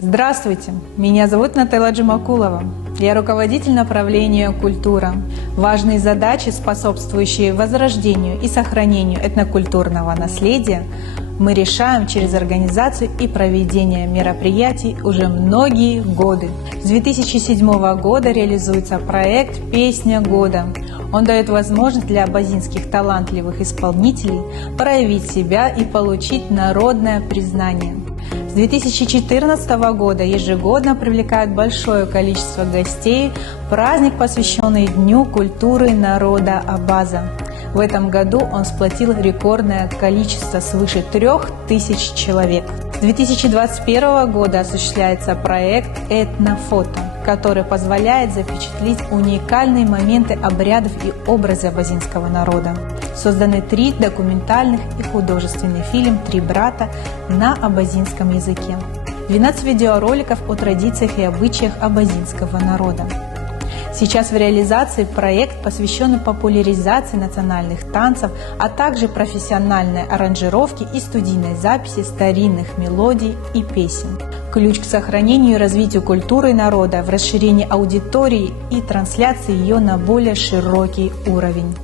Здравствуйте, меня зовут Нателла Джумакулова. Я руководитель направления «Культура». Важные задачи, способствующие возрождению и сохранению этнокультурного наследия, мы решаем через организацию и проведение мероприятий уже многие годы. С 2007 года реализуется проект «Песня года». Он дает возможность для абазинских талантливых исполнителей проявить себя и получить народное признание. С 2014 года ежегодно привлекают большое количество гостей в праздник, посвященный Дню культуры народа Абаза. В этом году он сплотил рекордное количество свыше 3000 человек. С 2021 года осуществляется проект «Этнофото», который позволяет запечатлеть уникальные моменты обрядов и образы абазинского народа. Созданы 3 документальных и художественный фильм «Три брата» на абазинском языке, 12 видеороликов о традициях и обычаях абазинского народа. Сейчас в реализации проект, посвященный популяризации национальных танцев, а также профессиональной аранжировке и студийной записи старинных мелодий и песен. Ключ к сохранению и развитию культуры народа в расширении аудитории и трансляции ее на более широкий уровень.